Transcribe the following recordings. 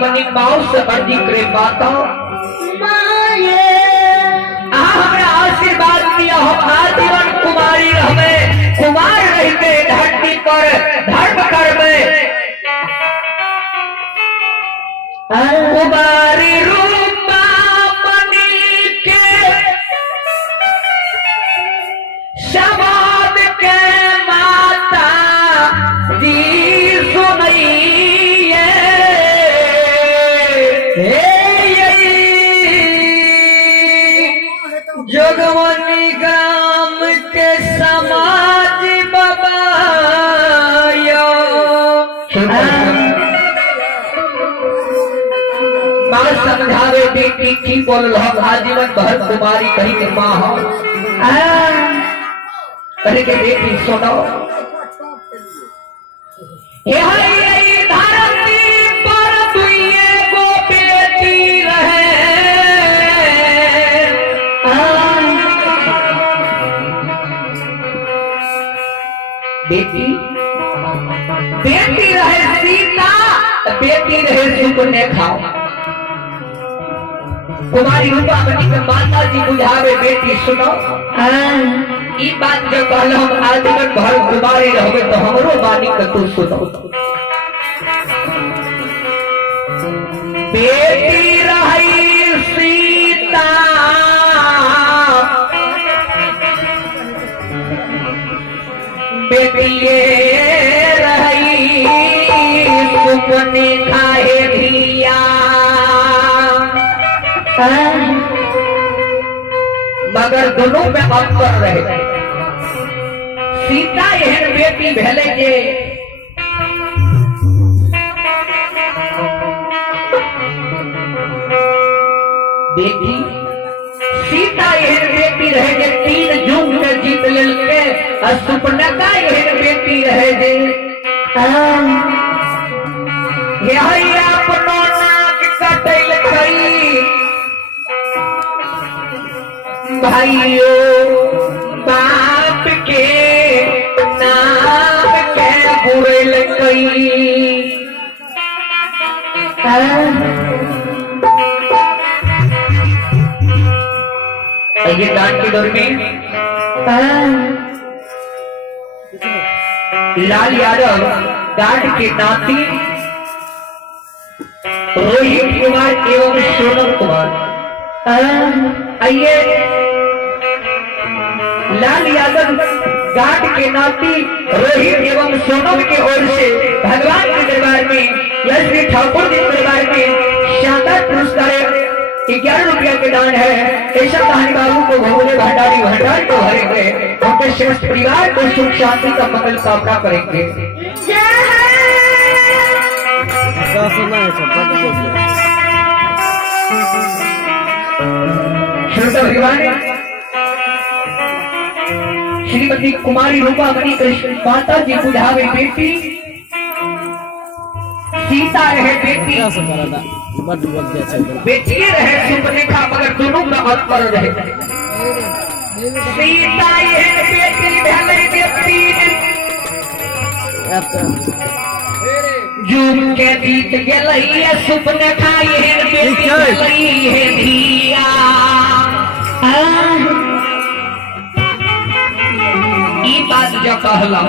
Money माओ से अर्जी करे माता हमरा आशीर्वाद दिया हम आजीवन कुमारी रहबे कुमार रहते धरती पर धर्म करबे कुमारी रूपा मनी के समाज के माता दी सुनइए जोगवनी ग्राम के समाज बाबा माँ समझावे बेटी की बोल आजीवन भर कुमारी कही के माँ हो कही के बेटी सुनो धरती पर दुइये को बेटी रहे बेटी बेटी रहे सीता बेटी रहे सुपर्णरेखा कुमारी रूपा मनी के माता जी बुझावे बेटी सुनो ई बात जब कहल हम आजीवन भर कुमारी रहबे तो हमरो बानी के तू सुनो बेटी रही सीता बेटिए रही सुपर्णरेखा हे धिया मगर दोनों में अंतर रहे सीता एहन बेटी भेले जे बेटी सीता एहन बेटी रहे जे 3 युग में जीत लेलके और सुपर्णरेखा एहन बेटी रहे जे यही अपनो नाक कटल कई भाइयों बाप के नाम के बुरल कई ये डांट के दौर में लाल यादव डांट के नाती रोहित कुमार एवं सोनम कुमार आइए लाल यादव गाट के नाती रोहित एवं सोनम के ओर से भगवान के दरबार में या श्री ठाकुर जी के दरबार में शानदार पुरस्कार 11 रुपया के दान है। ऐसा कहानी बाबू को भोले भंडारी भंडार को भरेंगे उनके श्रेष्ठ परिवार को सुख शांति का मंगल कामना करेंगे। श्रीमती कुमारी रूपा मनी कृष्ण माता जी बुझावे बेटी सीता रहे बेटी बेटी रहे सुपर्णरेखा मगर दोनों में अंतर रहे सीता ये बेटी भेले बेटी जुग के बीत गेलई सुपर्णरेखा ये बेटी भेलई है धिया ई बात जो कहला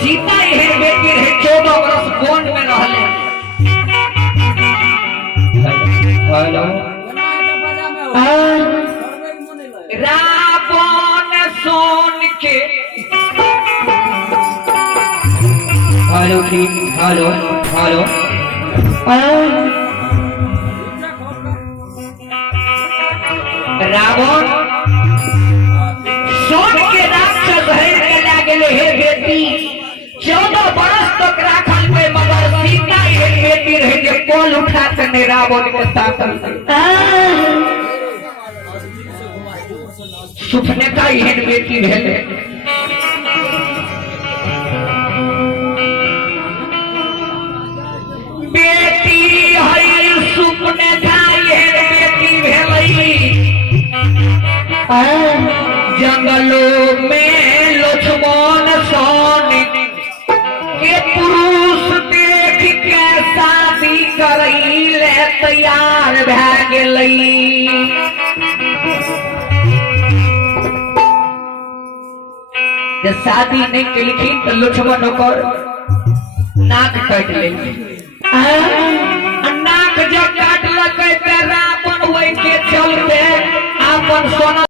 सीता यह बेटी रहे 14 वर्ष वन में रहले रावण सोन के हेलो ठीक हेलो हेलो रावण सोन के राक्षस है के लागले हे बेटी 14 वर्ष तक राखल पे मगर सीता एक बेटी रहे जे कोल उठा के रावण के ताकल सुपर्णरेखा एहन बेटी भेले बेटी है सुपर्णरेखा एहन बेटी भेलई जंगलों में लक्ष्मण सोन के पुरुष देख के करैले तैयार भए गेलै जे शादी नहीं केलखिन तो लक्ष्मण ओकर नाक काट लेलखिन नाक जब काटलकै त रावण ओहि के चलते अपन सोना